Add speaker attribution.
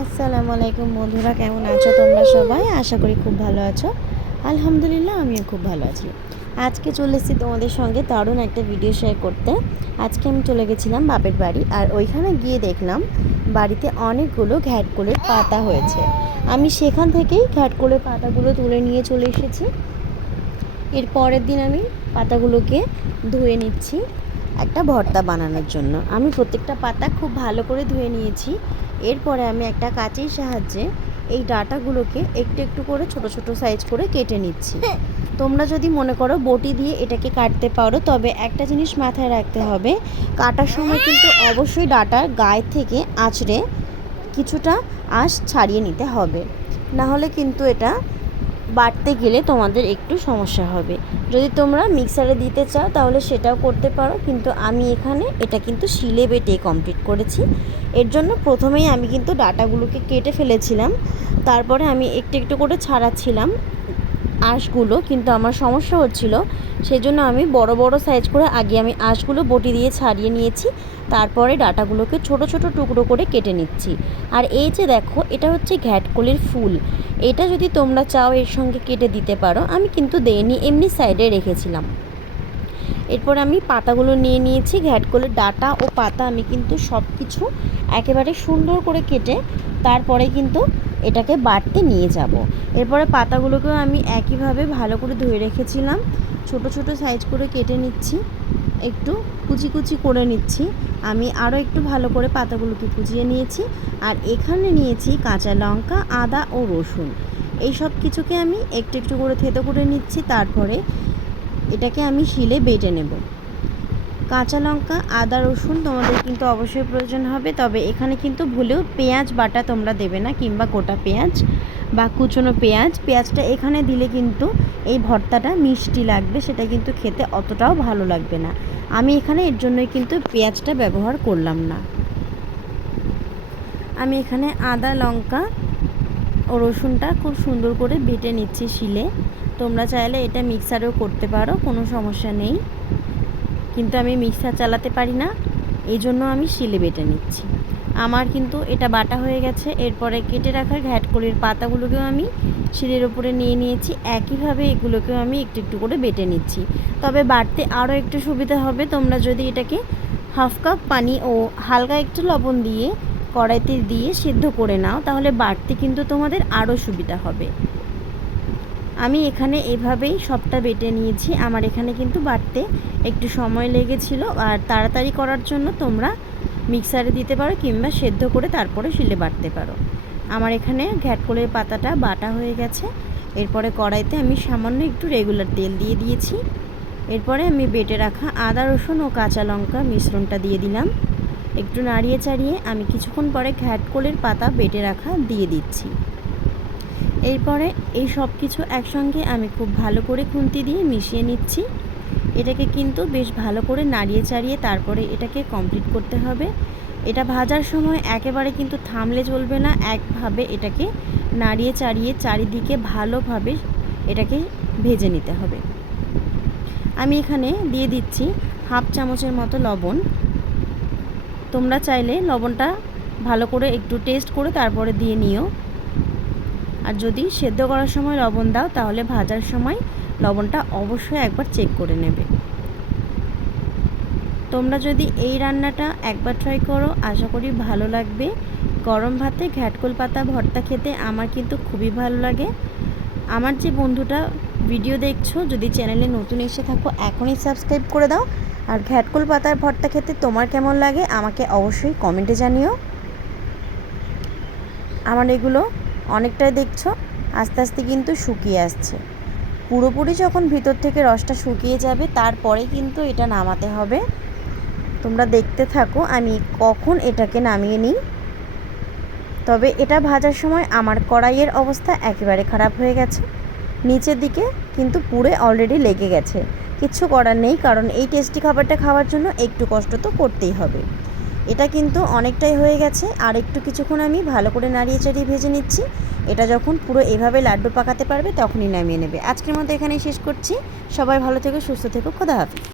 Speaker 1: আসসালামু আলাইকুম বন্ধুরা, কেমন আছো তোমরা সবাই? আশা করি খুব ভালো আছো। আলহামদুলিল্লাহ, আমিও খুব ভালো আছি। আজকে চলে এসেছি তোমাদের সঙ্গে দারুণ একটা ভিডিও শেয়ার করতে। আজকে আমি চলে গেছিলাম বাপের বাড়ি, আর ওইখানে গিয়ে দেখলাম বাড়িতে অনেকগুলো ঘ্যাটকোলের পাতা হয়েছে। আমি সেখান থেকেই ঘ্যাটকোলের পাতাগুলো তুলে নিয়ে চলে এসেছি। এর পরের দিন আমি পাতাগুলোকে ধুয়ে নিচ্ছি। একটা ভর্তা বানানোর জন্য। আমি প্রত্যেকটা পাতা খুব ভালো করে ধুয়ে নিয়েছি। এরপরে আমি একটা কাঁচির সাহায্যে এই ডাটাগুলোকে একটু একটু করে ছোট ছোট সাইজ করে কেটে নিচ্ছি। তোমরা যদি মনে করো বটি দিয়ে এটাকে কাটতে পারো, তবে একটা জিনিস মাথায় রাখতে হবে, কাটার সময় কিন্তু অবশ্যই ডাটার গায়ে থেকে আঁচড়ে কিছুটা আঁশ ছাড়িয়ে নিতে হবে। না হলে কিন্তু এটা বাটতে গেলে তোমাদের একটু সমস্যা হবে। যদি তোমরা মিক্সারে দিতে চাও, তাহলে সেটাও করতে পারো, কিন্তু আমি এখানে এটা কিন্তু শিলে বেটে কমপ্লিট করেছি। এর জন্য প্রথমেই আমি কিন্তু ডাটাগুলোকে কেটে ফেলেছিলাম। তারপরে আমি একটু একটু করে ছাড়াচ্ছিলাম আঁশগুলো, কিন্তু আমার সমস্যা হচ্ছিল। সেই জন্য আমি বড় বড় সাইজ করে আগে আমি আঁশগুলো বটি দিয়ে ছাড়িয়ে নিয়েছি। তারপরে ডাটাগুলোকে ছোট ছোট টুকরো করে কেটে নিচ্ছি। আর এই যে দেখো, এটা হচ্ছে ঘ্যাটকলির ফুল। এটা যদি তোমরা চাও এর সঙ্গে কেটে দিতে পারো, আমি কিন্তু দেইনি, এমনি সাইডে রেখেছিলাম। এরপর আমি পাতাগুলো নিয়ে নিয়েছি, ঘ্যাটকলের ডাটা ও পাতা আমি কিন্তু সব কিছু একেবারে সুন্দর করে কেটে তারপরে কিন্তু এটাকে বাটতে নিয়ে যাব। এরপরে পাতাগুলোকেও আমি একইভাবে ভালো করে ধুয়ে রেখেছিলাম। ছোট ছোট সাইজ করে কেটে নিচ্ছি। একটু কুচি কুচি করে নিচ্ছি। আমি আরও একটু ভালো করে পাতাগুলোকে কুচিয়ে নিয়েছি। আর এখানে নিয়েছি কাঁচা লঙ্কা, আদা ও রসুন। এই সব কিছুকে আমি একটু একটু করে থেতো করে নিচ্ছি। তারপরে এটাকে আমি শিলে বেটে নেব। কাঁচা লঙ্কা, আদা, রসুন তোমাদের কিন্তু অবশ্যই প্রয়োজন হবে। তবে এখানে কিন্তু ভুলেও পেঁয়াজ বাটা তোমরা দেবে না, কিংবা গোটা পেঁয়াজ বা কুচনো পেঁয়াজ। পেঁয়াজটা এখানে দিলে কিন্তু এই ভর্তাটা মিষ্টি লাগবে, সেটা কিন্তু খেতে অতটাও ভালো লাগবে না। আমি এখানে এর জন্যই কিন্তু পেঁয়াজটা ব্যবহার করলাম না। আমি এখানে আদা, লঙ্কা ও রসুনটা খুব সুন্দর করে বেটে নিচ্ছি শিলে। তোমরা চাইলে এটা মিক্সারেও করতে পারো, কোনো সমস্যা নেই। কিন্তু আমি মিক্সার চালাতে পারি না, এই জন্য আমি শিলে বেটে নিচ্ছি। আমার কিন্তু এটা বাটা হয়ে গেছে, এরপরে কেটে রাখা ঘ্যাটকলির পাতাগুলোকেও আমি শিলের ওপরে নিয়ে নিয়েছি, একইভাবে এগুলোকেও আমি একটু একটু করে বেটে নিচ্ছি। তবে বাড়তে আরও একটু সুবিধা হবে, তোমরা যদি এটাকে হাফ কাপ পানি ও হালকা একটু লবণ দিয়ে কড়াইতে দিয়ে সিদ্ধ করে নাও, তাহলে বাড়তে কিন্তু তোমাদের আরও সুবিধা হবে। আমি এখানে এভাবেই সবটা বেটে নিয়েছি। আমার এখানে কিন্তু বাটতে একটু সময় লেগেছিল আর তাড়াতাড়ি করার জন্য তোমরা মিক্সারে দিতে পারো কিংবা সেদ্ধ করে তারপরে শিলে বাটতে পারো। আমার এখানে ঘ্যাটকলের পাতাটা বাটা হয়ে গেছে। এরপরে কড়াইতে আমি সামান্য একটু রেগুলার তেল দিয়ে দিয়েছি। এরপরে আমি বেটে রাখা আদা, রসুন ও কাঁচা লঙ্কা মিশ্রণটা দিয়ে দিলাম। একটু নাড়িয়ে চাড়িয়ে আমি কিছুক্ষণ পরে ঘ্যাটকলের পাতা বেটে রাখা দিয়ে দিচ্ছি। এরপরে এই সব কিছু একসঙ্গে আমি খুব ভালো করে খুন্তি দিয়ে মিশিয়ে নিচ্ছি। এটাকে কিন্তু বেশ ভালো করে নাড়িয়ে চাড়িয়ে তারপরে এটাকে কমপ্লিট করতে হবে। এটা ভাজার সময় একেবারে কিন্তু থামলে চলবে না, একভাবে এটাকে নাড়িয়ে চাড়িয়ে চারিদিকে ভালোভাবে এটাকে ভেজে নিতে হবে। আমি এখানে দিয়ে দিচ্ছি হাফ চামচের মতো লবণ। তোমরা চাইলে লবণটা ভালো করে একটু টেস্ট করে তারপরে দিয়ে নিও। আর যদি সেদ্ধ করার সময় লবণ দাও, তাহলে ভাজার সময় লবণটা অবশ্যই একবার চেক করে নেবে। তোমরা যদি এই রান্নাটা একবার ট্রাই করো, আশা করি ভালো লাগবে। গরম ভাতে ঘ্যাটকল পাতা ভর্তা খেতে আমার কিন্তু খুবই ভালো লাগে। আমার যে বন্ধুটা ভিডিও দেখছ, যদি চ্যানেলে নতুন এসে থাকো, এখনই সাবস্ক্রাইব করে দাও। আর ঘ্যাটকল পাতার ভর্তা খেতে তোমার কেমন লাগে, আমাকে অবশ্যই কমেন্টে জানিও। আমার এগুলো অনেকটাই দেখছ? আস্তে আস্তে কিন্তু শুকিয়ে আসছে। পুরোপুরি যখন ভিতর থেকে রসটা শুকিয়ে যাবে, তারপরে কিন্তু এটা নামাতে হবে। তোমরা দেখতে থাকো, আমি কখন এটাকে নামিয়ে নিই। তবে এটা ভাজার সময় আমার কড়াইয়ের অবস্থা একেবারে খারাপ হয়ে গেছে। নিচের দিকে কিন্তু পুরে অলরেডি লেগে গেছে। কিচ্ছু করার নেই, কারণ এই টেস্টি খাবারটা খাওয়ার জন্য একটু কষ্ট তো করতেই হবে। এটা কিন্তু অনেকটাই হয়ে গেছে। আর একটু কিছুক্ষণ আমি ভালো করে নাড়িয়ে চাড়িয়ে ভেজে নিচ্ছি। এটা যখন পুরো এভাবে লাড্ডু পাকাতে পারবে তখনই নামিয়ে নেবে। আজকের মতো এখানেই শেষ করছি। সবাই ভালো থেকো, সুস্থ থেকো। খোদা হাফিজ।